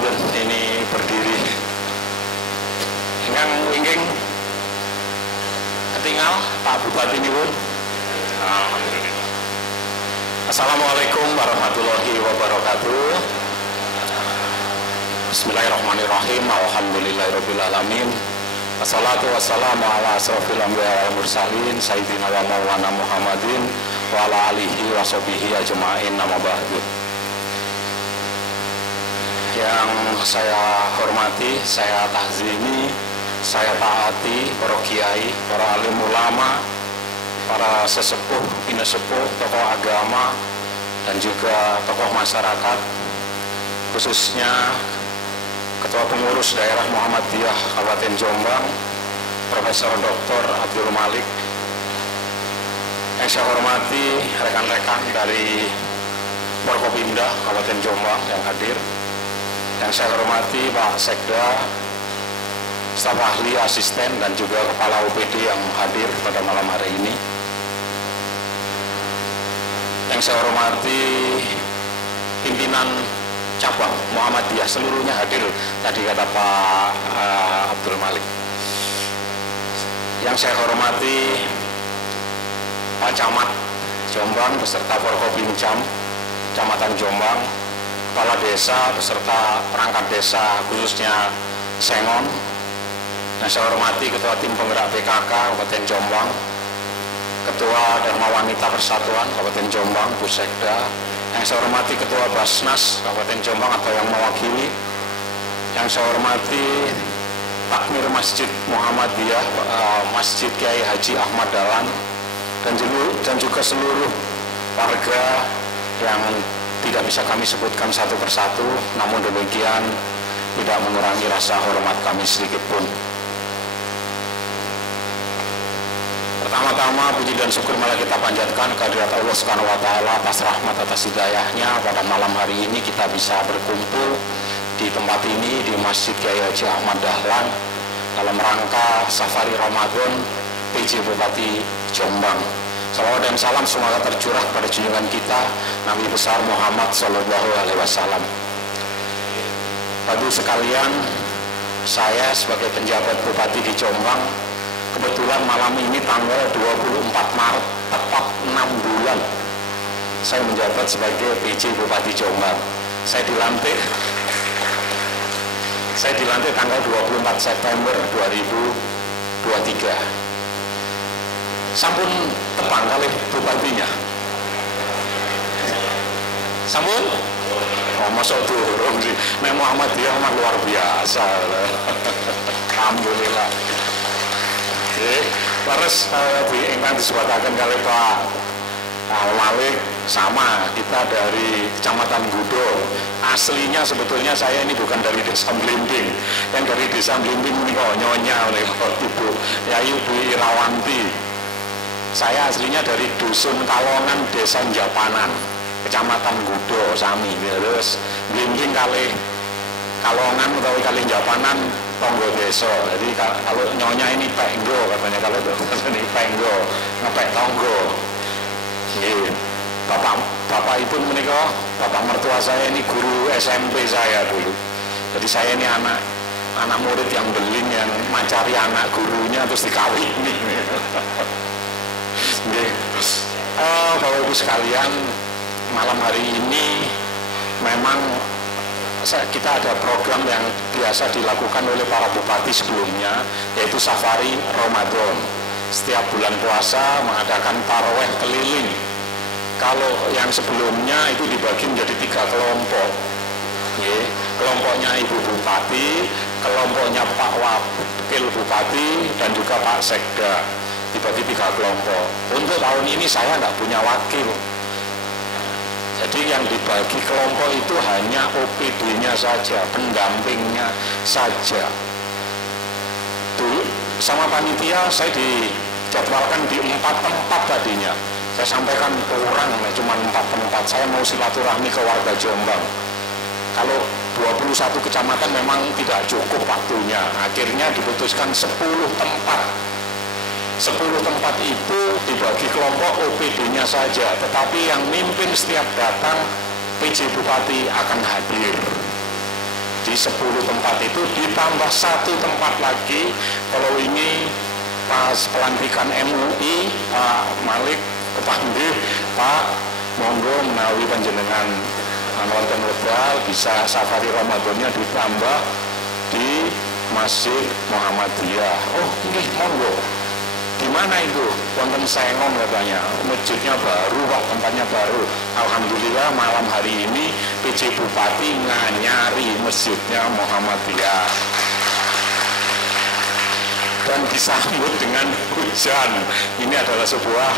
punten ini berdiri. Ingkang wingking ketinggal Pak Bupati niku. Alhamdulillah. Assalamualaikum warahmatullahi wabarakatuh. Bismillahirrahmanirrahim. Alhamdulillahirabbil alamin. Wassalatu wassalamu ala asrofil anbiya wal mursalin sayyidina wa maulana Muhammadin wa ala alihi wa sahbihi ajma'in, nama ba'du. Yang saya hormati, saya tahzimi, saya taati para kiai, para alim ulama, para sesepuh, pinesepuh, tokoh agama dan juga tokoh masyarakat, khususnya Ketua Pengurus Daerah Muhammadiyah Kabupaten Jombang, Profesor Dr. Abdul Malik. Yang saya hormati rekan-rekan dari Forkopimda Kabupaten Jombang yang hadir. Yang saya hormati Pak Sekda, staf ahli, asisten, dan juga Kepala UPD yang hadir pada malam hari ini. Yang saya hormati pimpinan cabang Muhammadiyah seluruhnya hadir, tadi kata Pak Abdul Malik. Yang saya hormati Pak Camat Jombang beserta Forkopimcam Kecamatan Jombang, Kepala Desa beserta perangkat desa khususnya Sengon. Yang saya hormati Ketua Tim Penggerak PKK Kabupaten Jombang, Ketua Dharma Wanita Persatuan Kabupaten Jombang, Bu Sekda. Yang saya hormati Ketua Basnas Kabupaten Jombang atau yang mewakili. Yang saya hormati Takmir Masjid Muhammadiyah, Masjid Kiai Haji Ahmad Dahlan, dan juga seluruh warga yang tidak bisa kami sebutkan satu persatu, namun demikian tidak mengurangi rasa hormat kami sedikit pun. Pertama-tama puji dan syukur malah kita panjatkan kehadirat Allah Subhanahu wa taala atas rahmat, atas hidayahnya. Pada malam hari ini kita bisa berkumpul di tempat ini, di Masjid Kiai Haji Ahmad Dahlan, dalam rangka Safari Ramadan PJ Bupati Jombang. Salawat dan salam semoga tercurah pada junjungan kita Nabi besar Muhammad Sallallahu Alaihi Wasallam. Bapak sekalian, saya sebagai penjabat Bupati di Jombang, kebetulan malam ini tanggal 24 Maret, tepat 6 bulan saya menjabat sebagai PJ Bupati Jombang. Saya dilantik tanggal 24 September 2023. Sampun tepang kali bupatinya. Sampun? Oh, masuk turun sih. Nek Muhammadiyah mah luar biasa. Alhamdulillah. Terus ingkang disebutaken kali Pak Malik, sama kita dari Kecamatan Gudo. Aslinya sebetulnya saya ini bukan dari Desa Blimbing. Yang dari Desa Blimbing ini kok nyonya oleh Ibu Yayu Dwi Irawanti. Saya aslinya dari Dusun Kalongan, Desa Japanan, Kecamatan Gudo sami. Terus Blimbing kali Kalongan atau kali Japanan tonggo desa. Jadi kalau nyonya ini penggo katanya, kalau ini penggo ngepek tonggo. Bapak ibu menikah, bapak mertua saya ini guru SMP saya dulu. Jadi saya ini anak murid yang beling, yang mencari anak gurunya terus dikawini. Bapak ibu sekalian, malam hari ini memang kita ada program yang biasa dilakukan oleh para bupati sebelumnya, yaitu Safari Ramadan. Setiap bulan puasa mengadakan taraweh keliling. Kalau yang sebelumnya itu dibagi menjadi 3 kelompok. Kelompoknya Ibu Bupati, kelompoknya Pak Wakil Bupati, dan juga Pak Sekda. Dibagi 3 kelompok. Untuk tahun ini saya nggak punya wakil. Jadi yang dibagi kelompok itu hanya OPD-nya saja, pendampingnya saja. Dulu sama panitia saya dijadwalkan di 4 tempat tadinya. Saya sampaikan kurang, cuma 4 tempat. Saya mau silaturahmi ke warga Jombang. Kalau 21 kecamatan memang tidak cukup waktunya. Akhirnya diputuskan 10 tempat. 10 tempat itu dibagi kelompok OPD-nya saja, tetapi yang mimpin setiap datang PJ Bupati akan hadir. Jadi 10 tempat itu ditambah 1 tempat lagi. Kalau ini pas pelantikan MUI Pak Malik kepanggih, Pak monggo menawi panjenengan wonten wekdal bisa safari Ramadannya ditambah di Masjid Muhammadiyah. Oh nggih monggo. Di mana itu? Wonten Sengon katanya. Masjidnya baru Pak, tempatnya baru. Alhamdulillah malam hari ini PJ Bupati nganyari masjidnya Muhammadiyah. Dan disambut dengan hujan. Ini adalah sebuah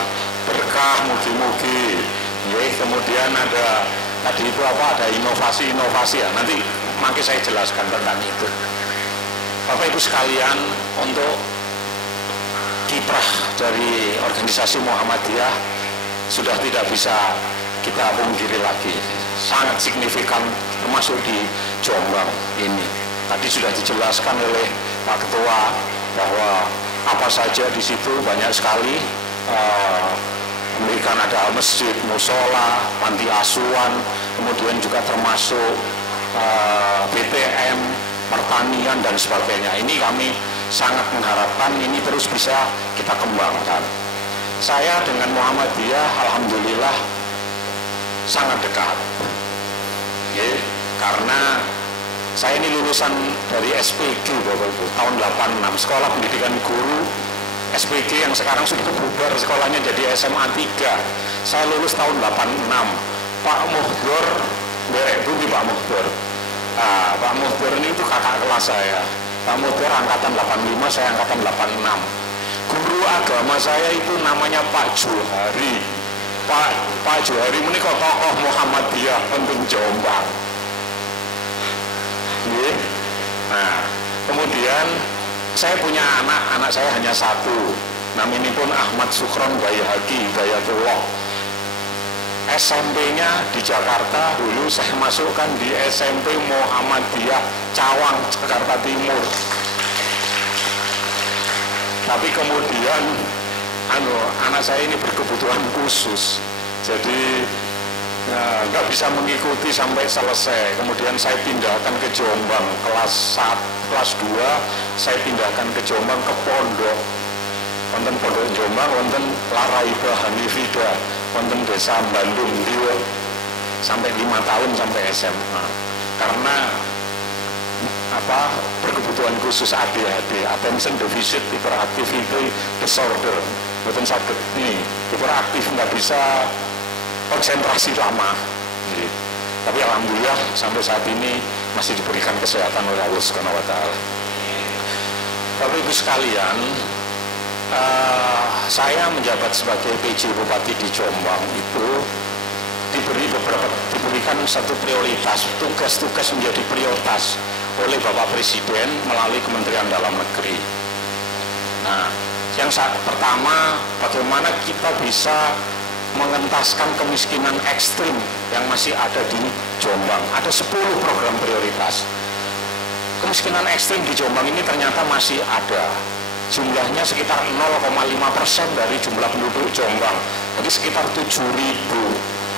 berkah, mugi-mugi. Kemudian ada tadi itu apa? Ada inovasi-inovasi ya. Nanti makin saya jelaskan tentang itu. Bapak Ibu sekalian, untuk kiprah dari organisasi Muhammadiyah sudah tidak bisa kita pungkiri lagi, sangat signifikan termasuk di Jombang ini. Tadi sudah dijelaskan oleh Pak Ketua bahwa apa saja di situ banyak sekali, memberikan ada masjid, musola, panti asuhan, kemudian juga termasuk BTM, pertanian dan sebagainya. Ini kami sangat mengharapkan ini terus bisa kita kembangkan. Saya dengan Muhammadiyah alhamdulillah sangat dekat. Karena saya ini lulusan dari SPG Bapak Ibu, tahun 86, Sekolah Pendidikan Guru SPG yang sekarang sudah berubah sekolahnya jadi SMA 3. Saya lulus tahun 86. Pak Muhdor, Bu Pak Muhdor. Pak Muhdor ini itu kakak kelas saya. Pak Muhdor angkatan 85, saya angkatan 86. Guru agama saya itu namanya Pak Johari. Pak Johari ini kok tokoh Muhammadiyah penting Jombang. Nah, kemudian saya punya anak saya hanya satu. Namanya pun Ahmad Sukron Bayhaqi Hidayatullah. SMP-nya di Jakarta, dulu saya masukkan di SMP Muhammadiyah Cawang, Jakarta Timur. Tapi kemudian anak saya ini berkebutuhan khusus, jadi nggak bisa mengikuti sampai selesai. Kemudian saya pindahkan ke Jombang, kelas 2 saya pindahkan ke Jombang, ke pondok. Wonten pondok Jombang, wonten Laraiba Hanifida, wonten desa Bandung Diwo, sampai 5 tahun sampai SMA. Karena berkebutuhan khusus ADHD, attention deficit hyperactivity disorder. Betul sakit nih, hiperaktif, nggak bisa konsentrasi lama. Tapi alhamdulillah sampai saat ini masih diberikan kesehatan oleh Allah Subhanahu wa taala. Bapak Ibu sekalian, saya menjabat sebagai PJ Bupati di Jombang itu diberikan satu prioritas, tugas-tugas menjadi prioritas oleh Bapak Presiden melalui Kementerian Dalam Negeri. Nah, yang pertama, bagaimana kita bisa mengentaskan kemiskinan ekstrim yang masih ada di Jombang. Ada 10 program prioritas. Kemiskinan ekstrim di Jombang ini ternyata masih ada. Jumlahnya sekitar 0,5% dari jumlah penduduk Jombang. Jadi sekitar 7.000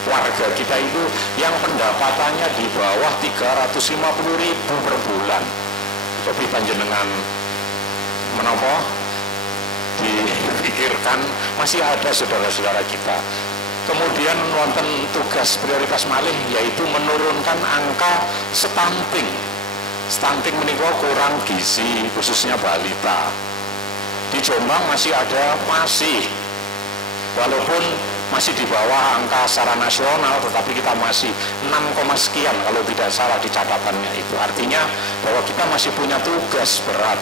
warga kita itu yang pendapatannya di bawah 350.000 per bulan. Jadi panjenengan menapa dipikirkan masih ada saudara-saudara kita. Kemudian wonten tugas prioritas malih yaitu menurunkan angka stunting. Stunting menika kurang gizi khususnya balita. Di Jombang masih walaupun masih di bawah angka secara nasional, tetapi kita masih 6, sekian kalau tidak salah di catatannya itu. Artinya bahwa kita masih punya tugas berat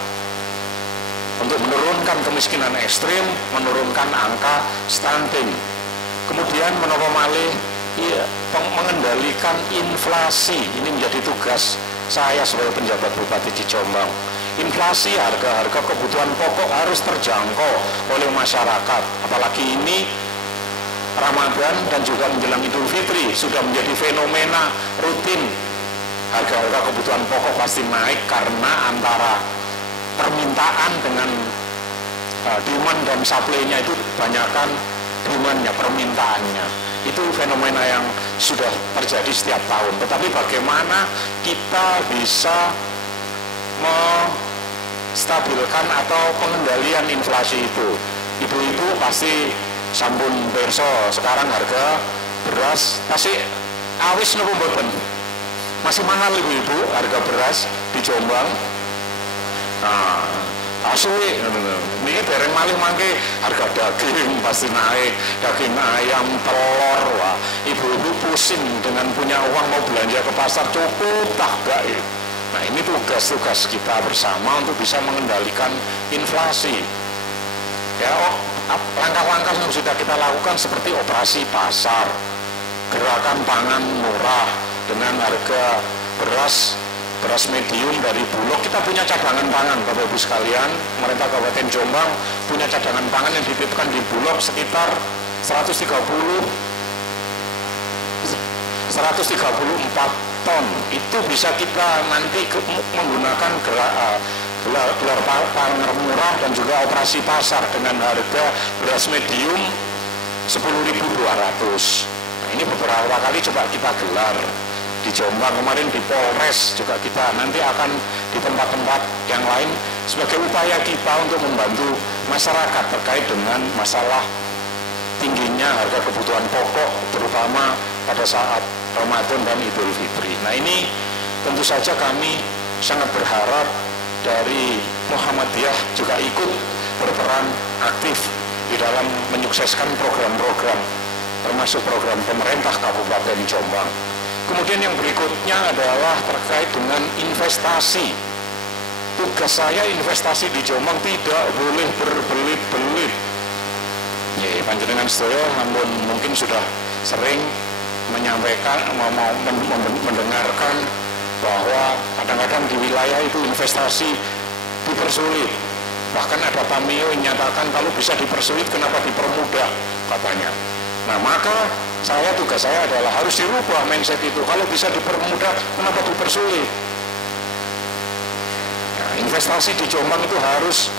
untuk menurunkan kemiskinan ekstrim, menurunkan angka stunting. Kemudian menapa malih mengendalikan inflasi. Ini menjadi tugas saya sebagai penjabat Bupati di Jombang. Inflasi, harga-harga kebutuhan pokok harus terjangkau oleh masyarakat. Apalagi ini Ramadan dan juga menjelang Idul Fitri sudah menjadi fenomena rutin. Harga-harga kebutuhan pokok pasti naik karena antara permintaan dengan demand dan supply-nya itu banyakkan demand-nya, permintaannya. Itu fenomena yang sudah terjadi setiap tahun. Tetapi bagaimana kita bisa menstabilkan atau pengendalian inflasi itu? Ibu-ibu pasti sampun pirsa sekarang harga beras masih awis nopo mboten? Masih mahal ibu-ibu harga beras di Jombang. Nah, asli ini dereng malih mangke harga daging pasti naik, daging ayam, telur. Wah, ibu-ibu pusing dengan punya uang mau belanja ke pasar cukup tak gak ya. Nah, ini tugas-tugas kita bersama untuk bisa mengendalikan inflasi. Ya, langkah-langkah yang sudah kita lakukan seperti operasi pasar, gerakan pangan murah dengan harga beras medium dari Bulog. Kita punya cadangan pangan, Bapak Ibu sekalian. Pemerintah Kabupaten Jombang punya cadangan pangan yang dititipkan di Bulog sekitar 134 ton. Itu bisa kita nanti menggunakan gelar pangan murah dan juga operasi pasar dengan harga beras medium 10.200. Nah, ini beberapa kali coba kita gelar di Jombang, kemarin di Polres juga kita, nanti akan di tempat-tempat yang lain sebagai upaya kita untuk membantu masyarakat terkait dengan masalah tingginya harga kebutuhan pokok terutama pada saat Ramadan dan Idul Fitri. Nah, ini tentu saja kami sangat berharap dari Muhammadiyah juga ikut berperan aktif di dalam menyukseskan program-program termasuk program pemerintah Kabupaten Jombang. Kemudian yang berikutnya adalah terkait dengan investasi. Tugas saya investasi di Jombang tidak boleh berbelit-belit. Ya, panjenengan sedaya namun mungkin sudah sering menyampaikan, mendengarkan bahwa kadang-kadang di wilayah itu investasi dipersulit. Bahkan ada Pamio yang menyatakan kalau bisa dipersulit kenapa dipermudah katanya. Nah, maka tugas saya adalah harus dirubah mindset itu. Kalau bisa dipermudah, kenapa dipersulit? Nah, investasi di Jombang itu harus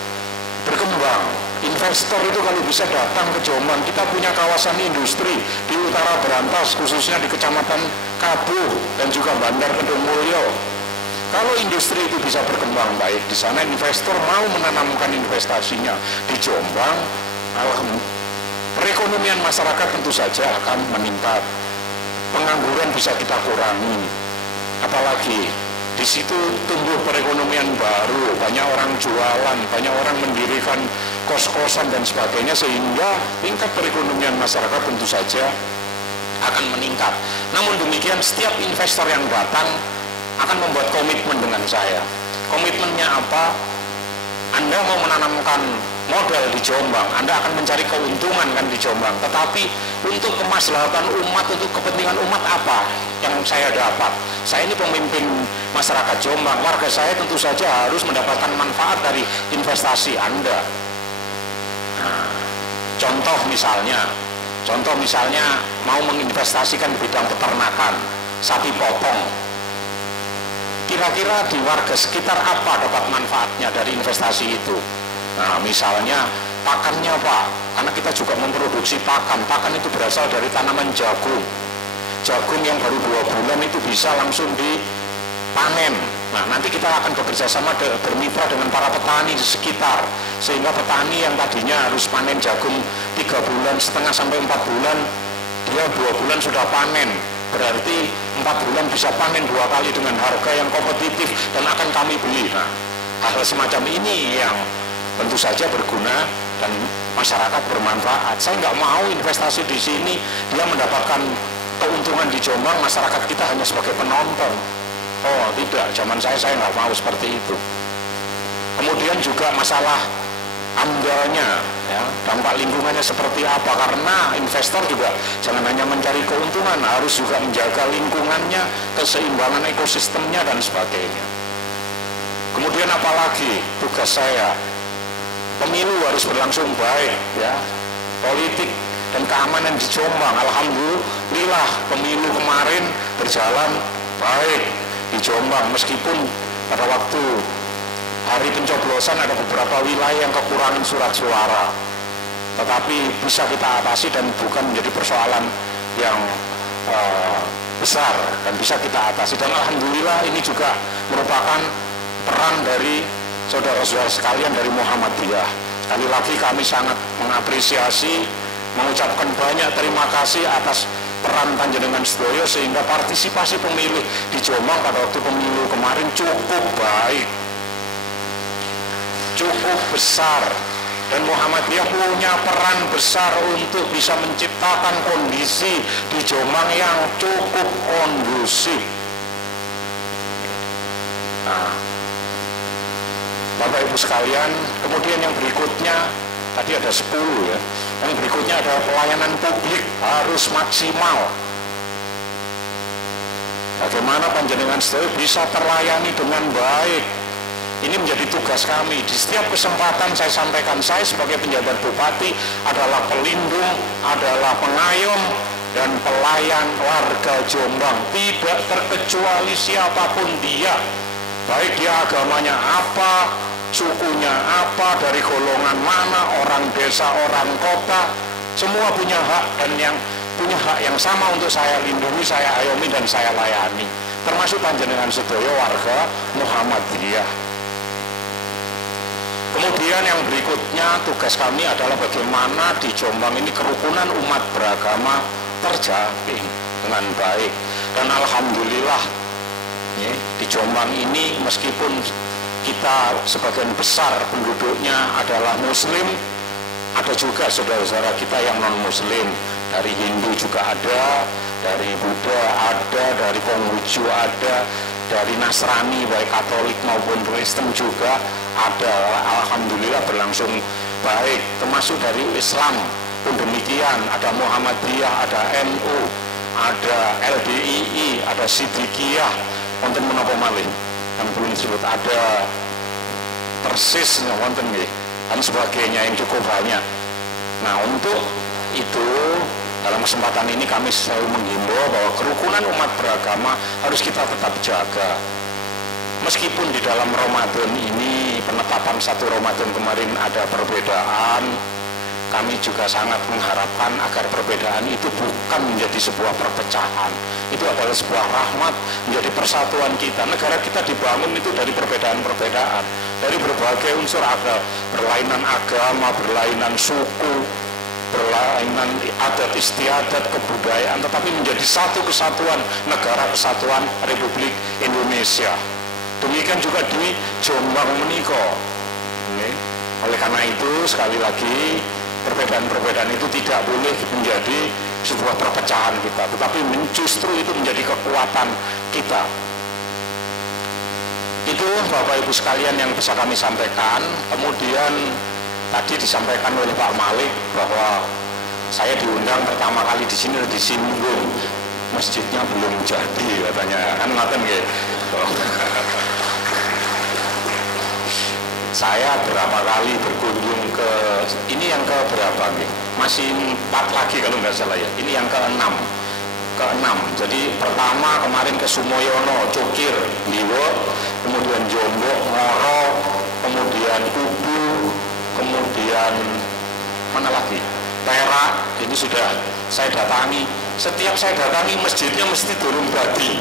berkembang. Investor itu kalau bisa datang ke Jombang, kita punya kawasan industri di utara Berantas, khususnya di Kecamatan Kabuh dan juga Bandar Kedungmulyo. Kalau industri itu bisa berkembang baik di sana, investor mau menanamkan investasinya di Jombang, alhamdulillah perekonomian masyarakat tentu saja akan meningkat, pengangguran bisa kita kurangi, apalagi di situ tumbuh perekonomian baru, banyak orang jualan, banyak orang mendirikan kos-kosan dan sebagainya, sehingga tingkat perekonomian masyarakat tentu saja akan meningkat. Namun demikian setiap investor yang datang akan membuat komitmen dengan saya. Komitmennya apa? Anda mau menanamkan modal di Jombang, Anda akan mencari keuntungan kan di Jombang, tetapi untuk kemaslahatan umat, untuk kepentingan umat apa yang saya dapat? Saya ini pemimpin masyarakat Jombang, warga saya tentu saja harus mendapatkan manfaat dari investasi Anda. Nah, contoh misalnya mau menginvestasikan di bidang peternakan, sapi potong. Kira-kira di warga sekitar apa dapat manfaatnya dari investasi itu? Nah, misalnya pakannya Pak, karena kita juga memproduksi pakan itu berasal dari tanaman jagung yang baru 2 bulan itu bisa langsung dipanen. Nah, nanti kita akan bekerja sama bermitra dengan para petani di sekitar, sehingga petani yang tadinya harus panen jagung 3,5 sampai 4 bulan, dia 2 bulan sudah panen, berarti 4 bulan bisa panen 2 kali dengan harga yang kompetitif dan akan kami beli. Nah, hal semacam ini yang tentu saja berguna dan masyarakat bermanfaat. Saya nggak mau investasi di sini dia mendapatkan keuntungan di Jombang, masyarakat kita hanya sebagai penonton. Oh tidak, zaman saya nggak mau seperti itu. Kemudian juga masalah AMDAL-nya, ya, dampak lingkungannya seperti apa, karena investor juga jangan hanya mencari keuntungan, harus juga menjaga lingkungannya, keseimbangan ekosistemnya dan sebagainya. Kemudian apalagi tugas saya, pemilu harus berlangsung baik, ya, politik dan keamanan di Jombang. Alhamdulillah pemilu kemarin berjalan baik di Jombang, meskipun pada waktu hari pencoblosan ada beberapa wilayah yang kekurangan surat suara, tetapi bisa kita atasi dan bukan menjadi persoalan yang besar dan bisa kita atasi. Dan alhamdulillah ini juga merupakan peran dari saudara-saudara sekalian dari Muhammadiyah. Sekali lagi kami sangat mengapresiasi, mengucapkan banyak terima kasih atas peran panjenengan sedaya sehingga partisipasi pemilih di Jombang pada waktu pemilu kemarin cukup baik, cukup besar. Dan Muhammadiyah punya peran besar untuk bisa menciptakan kondisi di Jombang yang cukup kondusif. Nah, Bapak Ibu sekalian, kemudian yang berikutnya, tadi ada 10 ya, yang berikutnya adalah pelayanan publik harus maksimal. Bagaimana panjenengan sedaya bisa terlayani dengan baik. Ini menjadi tugas kami. Di setiap kesempatan saya sampaikan, saya sebagai penjabat bupati adalah pelindung, adalah pengayom dan pelayan warga Jombang, tidak terkecuali siapapun dia, baik dia agamanya apa, sukunya apa, dari golongan mana, orang desa, orang kota, semua punya hak, dan yang punya hak yang sama untuk saya lindungi, saya ayomi, dan saya layani, termasuk panjenengan sedaya warga Muhammadiyah. Kemudian yang berikutnya tugas kami adalah bagaimana di Jombang ini kerukunan umat beragama terjalin dengan baik. Dan alhamdulillah ya, di Jombang ini meskipun kita sebagian besar penduduknya adalah muslim, ada juga saudara-saudara kita yang non muslim. Dari Hindu juga ada, dari Buddha ada, dari Konghucu ada, dari Nasrani baik Katolik maupun Kristen juga ada. Alhamdulillah berlangsung baik, termasuk dari Islam pun demikian. Ada Muhammadiyah, ada NU, ada LDII, ada Siddiqiyah, wonten menapa malih yang belum disebut, ada Persis wonten nggih, dan sebagainya yang cukup banyak. Nah, untuk itu dalam kesempatan ini kami selalu menghimbau bahwa kerukunan umat beragama harus kita tetap jaga. Meskipun di dalam Ramadan ini, penetapan 1 Ramadan kemarin ada perbedaan, kami juga sangat mengharapkan agar perbedaan itu bukan menjadi sebuah perpecahan. Itu adalah sebuah rahmat, menjadi persatuan kita. Negara kita dibangun itu dari perbedaan-perbedaan, dari berbagai unsur, ada berlainan agama, berlainan suku, berlainan adat istiadat, kebudayaan, tetapi menjadi satu kesatuan negara kesatuan Republik Indonesia. Demikian juga di Jombang menika. Oleh karena itu sekali lagi perbedaan-perbedaan itu tidak boleh menjadi sebuah perpecahan kita, tetapi justru itu menjadi kekuatan kita. Itu Bapak Ibu sekalian yang bisa kami sampaikan. Kemudian tadi disampaikan oleh Pak Malik bahwa saya diundang pertama kali di sini disinggung masjidnya belum jadi katanya, kan ngaten nggih. Saya berapa kali berkunjung ke, ini yang ke berapa nih? Masih 4 lagi kalau nggak salah ya. Ini yang ke-6. Jadi pertama kemarin ke Sumoyono, Cukir, Ndiwo, kemudian Jombok, Ngoro, kemudian Kubu, kemudian mana lagi? Perak. Ini sudah saya datangi. Setiap saya datangi masjidnya mesti turun badi.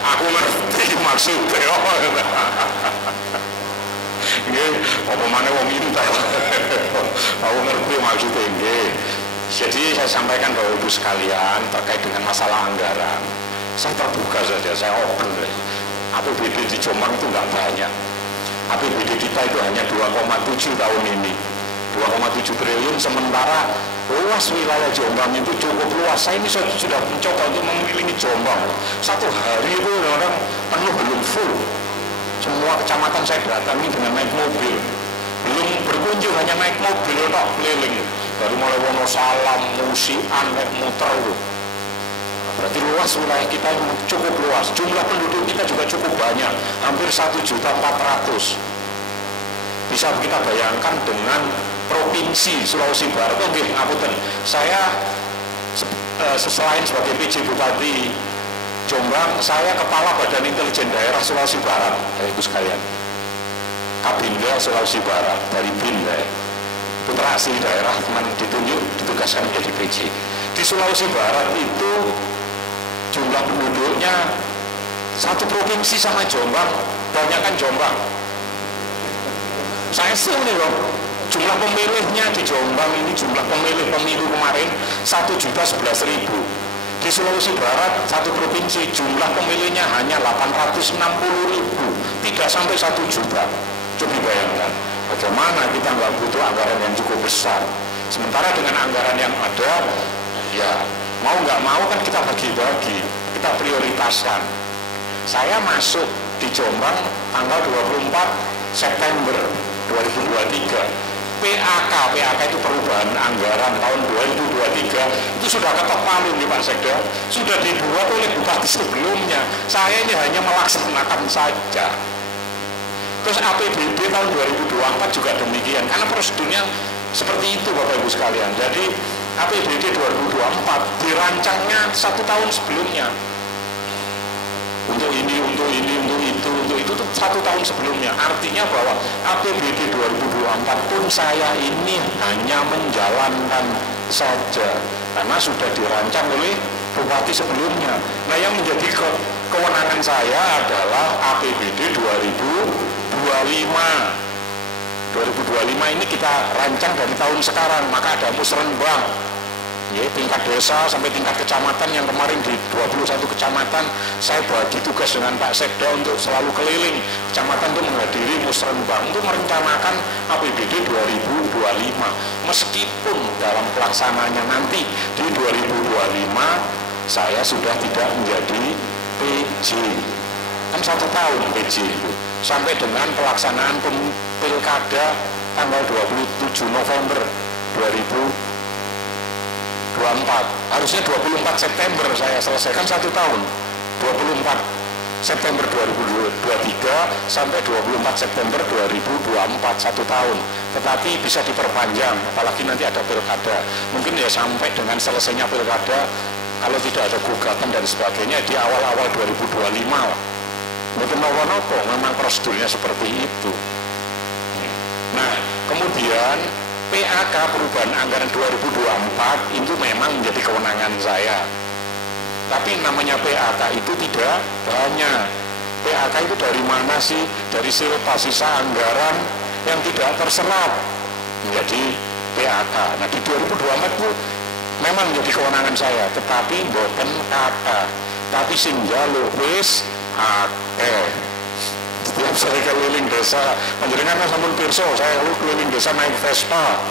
Aku ngerti maksudnya. Nggih, apa maneh wong intel. Aku ngerti maksudnya nggih. Jadi saya sampaikan Bapak Ibu sekalian terkait dengan masalah anggaran. Saya terbuka saja, saya open. APBD di Jombang itu nggak banyak. APBD kita itu hanya 2,7 tahun ini. 2,7 triliun, sementara luas wilayah Jombang itu cukup luas. Saya ini sudah mencoba untuk mengelilingi Jombang. Satu hari itu orang penuh, belum full. Semua kecamatan saya datangi dengan naik mobil. Belum berkunjung, hanya naik mobil tak keliling. Dari mulai Wonosalam, Musian, naik muter itu. Berarti luas wilayah kita cukup luas. Jumlah penduduk kita juga cukup banyak, hampir 1.400.000. Bisa kita bayangkan dengan Provinsi Sulawesi Barat. Oke, ngapunten. Saya selain sebagai PJ Bupati Jombang, saya Kepala Badan Intelijen Daerah Sulawesi Barat, Ibu sekalian. Kabinda Sulawesi Barat dari BIN, putra asli daerah, teman ditunjuk, ditugaskan menjadi PJ. Di Sulawesi Barat itu jumlah penduduknya satu provinsi sama Jombang, banyak kan Jombang. Saya nih loh, jumlah pemilihnya di Jombang ini, jumlah pemilih pemilu kemarin 1.011.000. Di Sulawesi Barat satu provinsi jumlah pemilihnya hanya 860.000, tidak sampai 1 juta. Coba bayangkan, bagaimana kita nggak butuh anggaran yang cukup besar. Sementara dengan anggaran yang ada, ya mau nggak mau kan kita bagi-bagi, kita prioritaskan. Saya masuk di Jombang tanggal 24 September 2023. PAK itu perubahan anggaran tahun 2023 itu sudah ketok palu nih Pak Sekda, sudah dibuat oleh bupati sebelumnya. Saya ini hanya melaksanakan saja. Terus APBD tahun 2024 juga demikian, karena prosedurnya seperti itu Bapak Ibu sekalian. Jadi APBD 2024 dirancangnya 1 tahun sebelumnya. Untuk ini, untuk itu 1 tahun sebelumnya. Artinya bahwa APBD 2024 pun saya ini hanya menjalankan saja, karena sudah dirancang oleh bupati sebelumnya. Nah, yang menjadi kewenangan saya adalah APBD 2025 ini kita rancang dari tahun sekarang, maka ada musrenbang. Ya, tingkat desa sampai tingkat kecamatan, yang kemarin di 21 kecamatan saya bagi tugas dengan Pak Sekda untuk selalu keliling kecamatan untuk menghadiri musrenbang untuk merencanakan APBD 2025. Meskipun dalam pelaksanaannya nanti di 2025 saya sudah tidak menjadi PJ, kan 1 tahun PJ itu, sampai dengan pelaksanaan pilkada tanggal 27 November 2024. Harusnya 24 September saya selesaikan 1 tahun, 24 September 2023 sampai 24 September 2024, 1 tahun. Tetapi bisa diperpanjang, apalagi nanti ada pilkada. Mungkin ya sampai dengan selesainya pilkada, kalau tidak ada gugatan dan sebagainya, di awal-awal 2025 lah. Mungkin nopo-nopo, memang prosedurnya seperti itu. Nah, kemudian PAK perubahan anggaran 2024 itu memang menjadi kewenangan saya. Tapi namanya PAK itu tidak banyak. PAK itu dari mana sih? Dari sisa anggaran yang tidak terserap menjadi PAK. Nah, di 2024 itu memang menjadi kewenangan saya, tetapi boten kata. Tapi sing njaluk wis akeh. Setiap saya keliling desa, panjenengan sampun pirsa, saya keliling desa naik Vespa.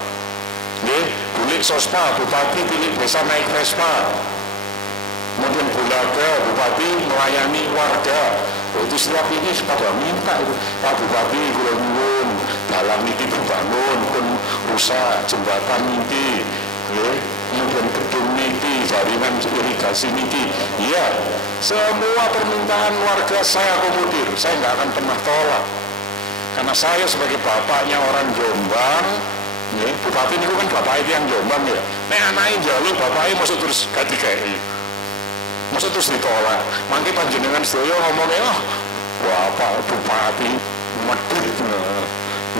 Nggih, bulik sospa, bupati pilih desa naik Vespa. Kemudian Bulaga, bupati melayani warga. Oh, itu setiap ini pada minta itu, Pak Bupati kula nyuwun dalam niki dibangun pun rusak, jembatan niki, nggih. Kemudian gedung niki, jaringan irigasi niki. Iya, semua permintaan warga saya akomodir, saya nggak akan pernah tolak. Karena saya sebagai bapaknya orang Jombang, ya, bupati ini kan bapak itu yang Jombang ya. Nek anaknya jalur bapaknya masuk terus ganti KI, masuk terus ditolak. Mangke panjenengan sedaya ngomongnya, oh, bapak bupati medit,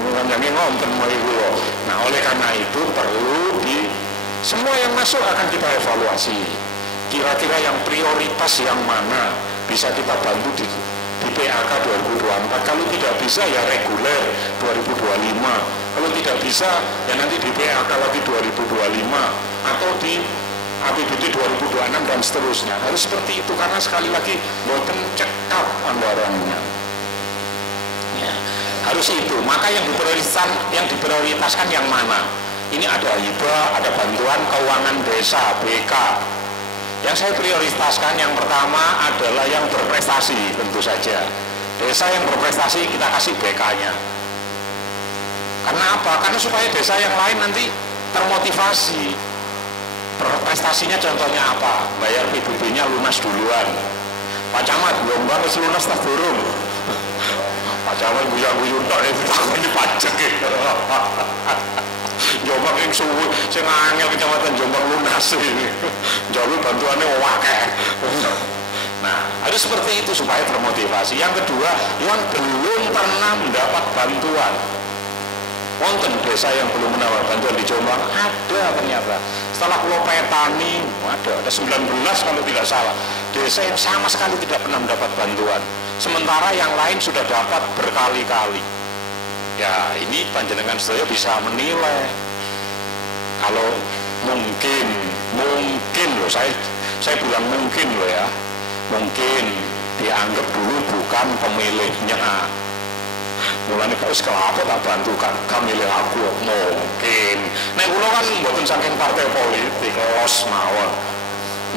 ngomongnya ngonten mau ibu. Nah, oleh karena itu perlu semua yang masuk akan kita evaluasi. Kira-kira yang prioritas yang mana bisa kita bantu di PAK 2024. Kalau tidak bisa ya reguler 2025. Kalau tidak bisa ya nanti di PAK lagi 2025 atau di APBD 2026 dan seterusnya. Harus seperti itu, karena sekali lagi boten cekap anggarannya. Ya, harus itu. Maka yang diprioritaskan yang mana? Ini ada hibah, ada bantuan keuangan desa BK. Yang saya prioritaskan yang pertama adalah yang berprestasi, tentu saja. Desa yang berprestasi kita kasih BK-nya. Karena apa? Karena supaya desa yang lain nanti termotivasi. Prestasinya contohnya apa? Bayar PBB-nya lunas duluan. Pak Camat, belum harus lunas tak turun. Pak Camat guyu-guyu tok itu takoni pajak. Jombang yang suwi, sing angel kecamatan Jombang lunas ini. Jalur bantuannya wakeh. Nah, harus seperti itu supaya termotivasi. Yang kedua, yang belum pernah mendapat bantuan. Wonten desa yang belum mendapat bantuan di Jombang ada ternyata. Setelah Pulau Petani, ada 19 kalau tidak salah, desa yang sama sekali tidak pernah mendapat bantuan. Sementara yang lain sudah dapat berkali-kali. Ya ini panjenengan sedaya bisa menilai. Kalau mungkin loh, saya bilang mungkin loh ya, mungkin dianggap dulu bukan pemilihnya. Mulane kok wis kelapa tak bantu kan milih aku mungkin. Nek kula kan mboten saking partai politik los mawon.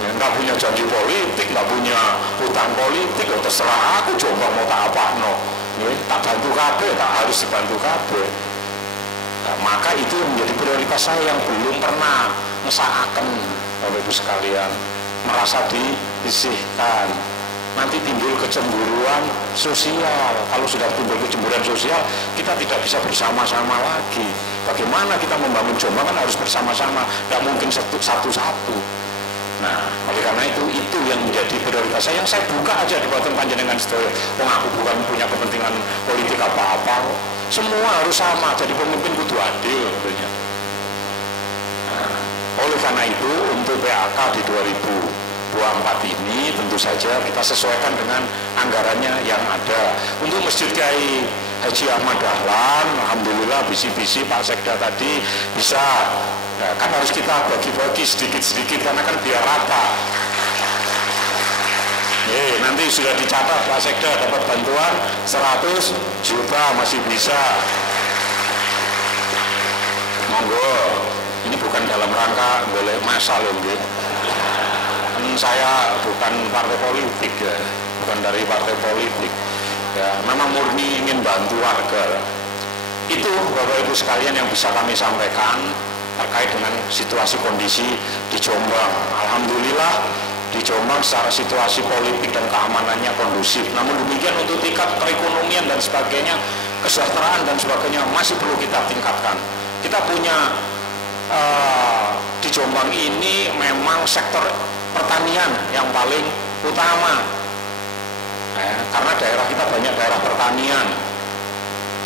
Ya, nggak punya janji politik, nggak punya hutang politik, ya terserah aku coba mau tak apakno. Ya, tak bantu kabeh, tak harus dibantu kabeh. Nah, maka itu menjadi prioritas saya yang belum pernah ngesakaken Bapak Ibu sekalian, merasa disisihkan. Nanti timbul kecemburuan sosial. Kalau sudah timbul kecemburuan sosial, kita tidak bisa bersama-sama lagi. Bagaimana kita membangun Jombang kan harus bersama-sama, tidak mungkin satu-satu. Nah, oleh karena itu yang menjadi prioritas saya, yang saya buka aja di bawah panjenengan sedaya. Aku bukan punya kepentingan politik apa-apa. Semua harus sama, jadi pemimpin kudu adil. Nah, oleh karena itu untuk PAK di 2024 ini tentu saja kita sesuaikan dengan anggarannya yang ada. Untuk Masjid Kiai Haji Ahmad Dahlan, alhamdulillah bisi-bisi Pak Sekda tadi bisa, ya, kan harus kita bagi-bagi sedikit-sedikit karena kan biar rata. Nanti sudah dicatat Pak Sekda dapat bantuan 100 juta masih bisa. Monggo, ini bukan dalam rangka boleh masa loh, saya bukan partai politik ya, bukan dari partai politik ya, memang murni ingin bantu warga. Itu Bapak Ibu sekalian yang bisa kami sampaikan terkait dengan situasi kondisi di Jombang. Alhamdulillah di Jombang secara situasi politik dan keamanannya kondusif. Namun demikian untuk tingkat perekonomian dan sebagainya, kesejahteraan dan sebagainya masih perlu kita tingkatkan. Kita punya di Jombang ini memang sektor pertanian yang paling utama, karena daerah kita banyak daerah pertanian.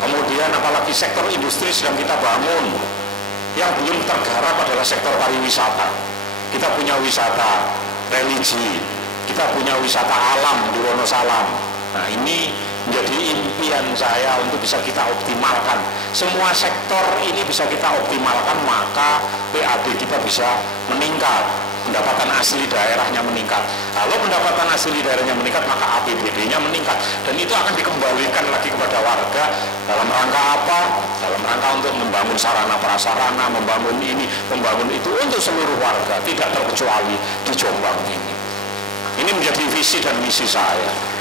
Kemudian apalagi sektor industri sedang kita bangun. Yang belum tergarap adalah sektor pariwisata. Kita punya wisata religi, kita punya wisata alam di Wonosalam. Nah ini menjadi impian saya untuk bisa kita optimalkan. Semua sektor ini bisa kita optimalkan, maka PAD kita bisa meningkat, pendapatan asli daerahnya meningkat. Kalau pendapatan asli daerahnya meningkat, maka APBD-nya meningkat, dan itu akan dikembalikan lagi kepada warga. Dalam rangka apa? Dalam rangka untuk membangun sarana prasarana, membangun ini, membangun itu untuk seluruh warga, tidak terkecuali di Jombang ini. Ini menjadi visi dan misi saya.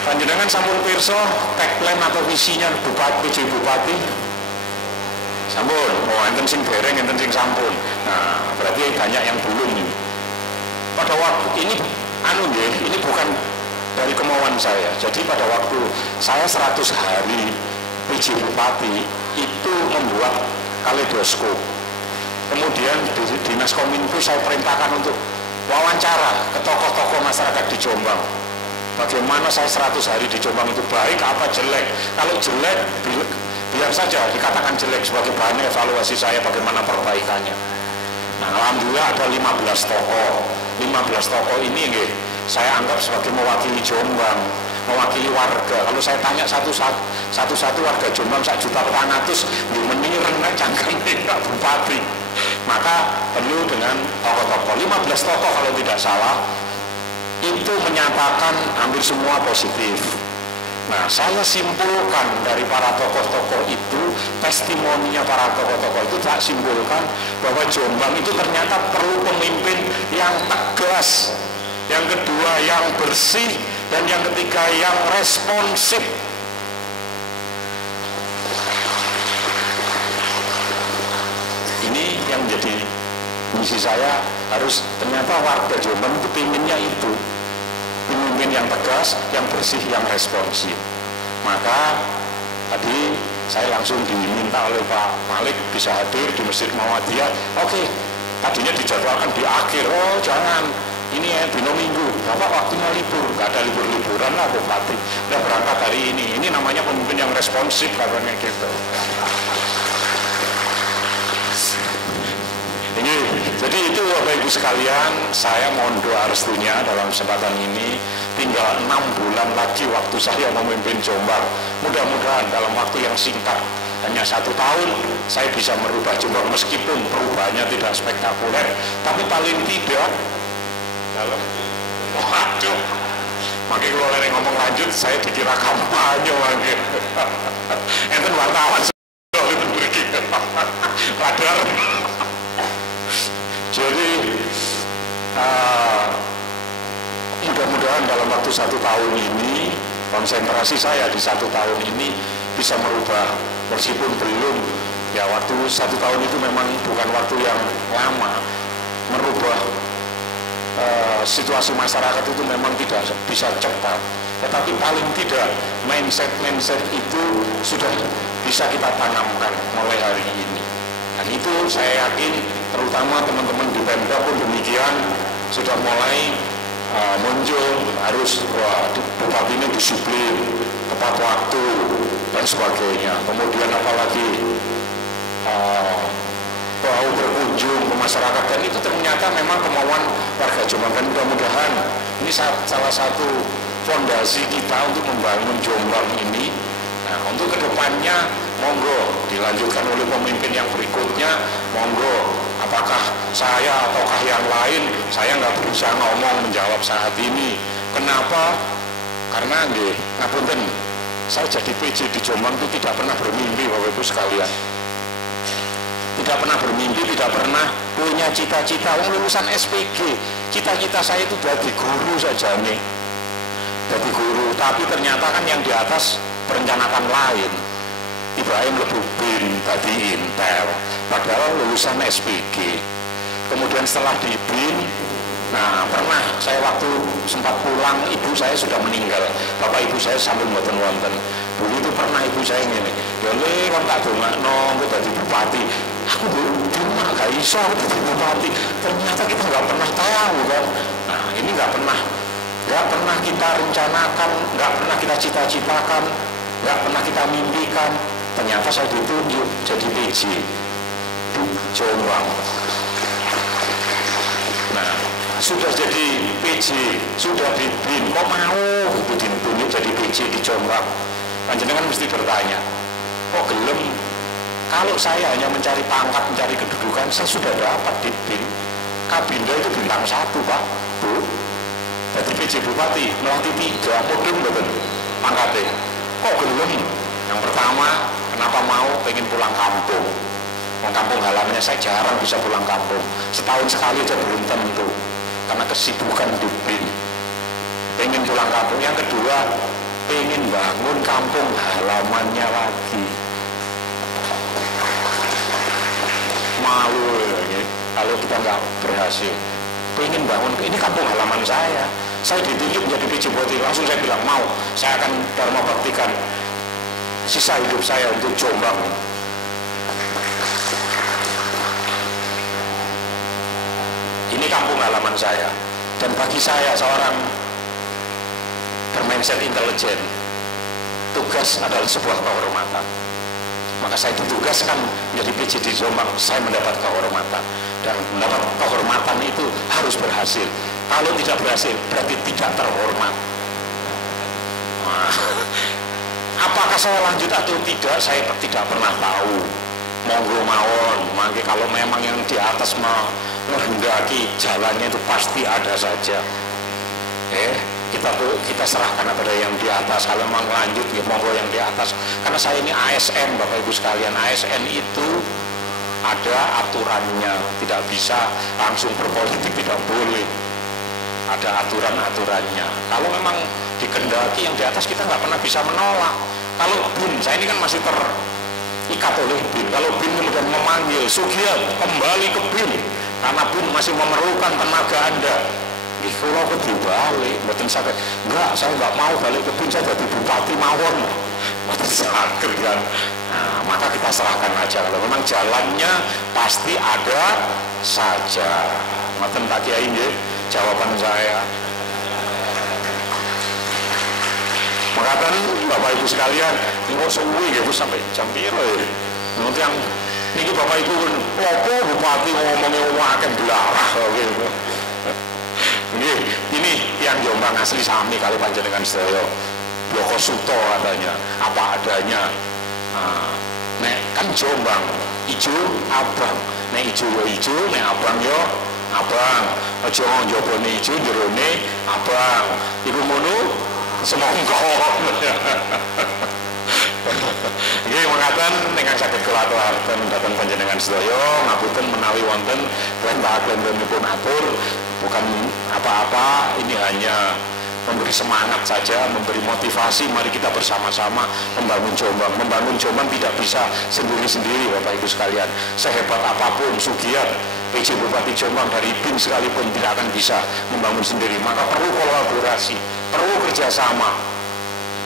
Panjenengan sampun pirsa tagline atau visinya PJ Bupati? Sampun, enten sing dereng, enten sing sampun. Nah, berarti banyak yang belum ini. Pada waktu ini ini bukan dari kemauan saya. Jadi pada waktu saya 100 hari PJ Bupati itu membuat kaleidoskop. Kemudian di Dinas Kominfo saya perintahkan untuk wawancara ke tokoh-tokoh masyarakat di Jombang. Bagaimana saya 100 hari di Jombang itu baik apa jelek? Kalau jelek, biar saja dikatakan jelek sebagai bahan evaluasi saya bagaimana perbaikannya. Nah, alhamdulillah ada 15 tokoh. 15 tokoh ini saya anggap sebagai mewakili Jombang, mewakili warga. Kalau saya tanya satu-satu warga Jombang 1.400.000 meniren cangkem Pak Bupati. Maka perlu dengan tokoh-tokoh. 15 tokoh kalau tidak salah itu menyatakan hampir semua positif. Nah, saya simpulkan dari para tokoh-tokoh itu, testimoninya para tokoh-tokoh itu, tak simpulkan bahwa Jombang itu ternyata perlu pemimpin yang tegas, yang kedua yang bersih, dan yang ketiga yang responsif. Ini yang menjadi misi saya, harus ternyata warga Jombang itu pinginnya itu, pemimpin yang tegas, yang bersih, yang responsif. Maka tadi saya langsung diminta oleh Pak Malik bisa hadir di Masjid Muhammadiyah. Oke, tadinya dijadwalkan di akhir. Oh jangan, ini ya dino minggu, Bapak waktunya libur, gak ada libur-liburan lah Bupati, udah berangkat hari ini. Ini namanya pemimpin yang responsif katanya gitu. Ini, jadi itu Bapak Ibu sekalian, saya mohon doa restunya dalam kesempatan ini. Tinggal 6 bulan lagi waktu saya memimpin Jombang. Mudah-mudahan dalam waktu yang singkat, hanya 1 tahun, saya bisa merubah Jombang meskipun perubahannya tidak spektakuler, tapi paling tidak dalam, waduh, makin kalau ada ngomong lanjut, saya dikira kampanye lagi. Enten wartawan itu pergi, radar. Jadi mudah-mudahan dalam waktu 1 tahun ini, konsentrasi saya di 1 tahun ini bisa merubah, meskipun belum, ya waktu 1 tahun itu memang bukan waktu yang lama, merubah situasi masyarakat itu memang tidak bisa cepat, tetapi paling tidak mindset itu sudah bisa kita tanamkan mulai hari ini. Dan itu saya yakin terutama teman-teman di Pemda pun demikian, sudah mulai muncul, harus bupati ini disiplin, tepat waktu dan sebagainya. Kemudian apalagi mau berkunjung ke masyarakat, dan itu ternyata memang kemauan warga Jombang. Dan mudah-mudahan ini salah satu fondasi kita untuk membangun Jombang ini. Nah, untuk kedepannya monggo dilanjutkan oleh pemimpin yang berikutnya, monggo. Apakah saya ataukah yang lain, saya nggak berusaha ngomong menjawab saat ini. Kenapa? Karena ngapunten, saya jadi PJ di Jombang itu tidak pernah bermimpi Bapak Ibu sekalian. Tidak pernah bermimpi, tidak pernah punya cita-cita. Lulusan SPG, cita-cita saya itu jadi guru saja nih, jadi guru. Tapi ternyata kan yang di atas perencanaan lain. Ibrahim lebih BIN, tadi Intel, padahal lulusan SPG. Kemudian setelah di BIN, nah pernah saya waktu sempat pulang, ibu saya sudah meninggal, bapak ibu saya sambil mboten wonten. Dulu itu pernah ibu saya ngene, ya le kok tak dongakno engko dadi bupati. Aku cuma gak iso dadi bupati. Ternyata kita nggak pernah tahu kan. Nah ini nggak pernah kita rencanakan, nggak pernah kita cita-citakan, nggak pernah kita mimpikan. Ternyata saya ditunjuk jadi PJ di Jombang. Nah, sudah jadi PJ, sudah di BIN, kok mau itu ditunjuk jadi PJ di Jombang? Panjenengan mesti bertanya, kok gelem? Kalau saya hanya mencari pangkat, mencari kedudukan, saya sudah dapat di BIN. Kabinda itu bintang 1, Pak, Bu. Jadi PJ Bupati, melatih 3, mudeng betul pangkatnya. Kok gelem? Yang pertama, kenapa mau pengen pulang kampung? Kampung halamannya saya jarang bisa pulang kampung. Setahun sekali aja belum tentu, karena kesibukan di BIN. Pengen pulang kampung. Yang kedua, pengen bangun kampung halamannya lagi. Malu ya, kalau kita nggak berhasil. Pengen bangun, ini kampung halaman saya. Saya ditunjuk menjadi PJ Bupati, langsung saya bilang mau. Saya akan dharma baktikan sisa hidup saya untuk Jombang. Ini kampung halaman saya, dan bagi saya seorang bermindset intelijen, tugas adalah sebuah kehormatan. Maka saya ditugaskan menjadi PJ di Jombang, saya mendapat kehormatan, dan mendapat kehormatan itu harus berhasil. Kalau tidak berhasil berarti tidak terhormat. Apakah saya lanjut atau tidak, saya tidak pernah tahu. Monggo mawon, mangke kalau memang yang di atas menghendaki, jalannya itu pasti ada saja. Kita serahkan kepada yang di atas. Kalau memang lanjut, ya monggo yang di atas. Karena saya ini ASN, Bapak Ibu sekalian. ASN itu ada aturannya, tidak bisa langsung berpolitik, tidak boleh. Ada aturan-aturannya. Kalau memang dikendaki yang di atas, kita nggak pernah bisa menolak. Kalau BIN, saya ini kan masih terikat oleh BIN. Kalau BIN kemudian memanggil Sugiat kembali ke BIN karena BIN masih memerlukan tenaga Anda, kalau aku dibalik, betul sakit. Enggak, saya nggak mau balik ke BIN, saya jadi bupati mawon. Betul sakit kan. Nah, maka kita serahkan aja. Kalau memang jalannya pasti ada saja. Betul Pak Kiai, jawaban saya. Makatan Bapak Ibu sekalian, ini kok suwi gitu sampai jam piro ya. Nanti yang Niki Bapak Ibu pun opo bupati ngomongnya waken belarah gitu. Ini yang Jombang asli sami kali panjenengan sedaya. Bloko Suto katanya, apa adanya. Nah, nek kan Jombang ijo abang, nek ijo yo ijo, nek abang yo abang. Aja njobone ijo jerone abang. Iku ngono semongko. Nggih mangkaten ingkang saged kula aturaken dhateng panjenengan sedaya ngapunten menawi wonten klembahan-klembahanipun atur bukan apa-apa, ini hanya memberi semangat saja, memberi motivasi. Mari kita bersama-sama membangun Jombang. Membangun Jombang tidak bisa sendiri-sendiri Bapak Ibu sekalian. Sehebat apapun Sugiat PJ Bupati Jombang dari BIM sekalipun tidak akan bisa membangun sendiri. Maka perlu kolaborasi, perlu kerjasama,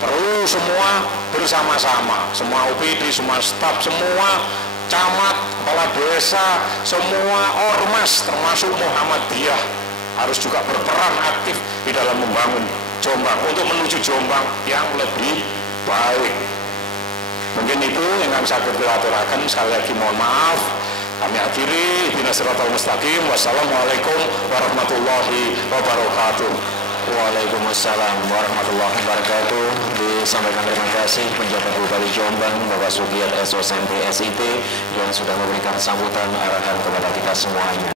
perlu semua bersama-sama, semua OPD, semua staf, semua camat, kepala desa, semua ormas termasuk Muhammadiyah harus juga berperan aktif di dalam membangun Jombang untuk menuju Jombang yang lebih baik. Mungkin itu yang saya aturaken. Sekali lagi mohon maaf. Kami akhiri ihdinas siratal mustaqim. Wassalamualaikum warahmatullahi wabarakatuh. Waalaikumsalam warahmatullahi wabarakatuh. Disampaikan terima kasih penjabat Bupati Jombang Bapak Sugiat SOSMP SIT yang sudah memberikan sambutan arahan kepada kita semuanya.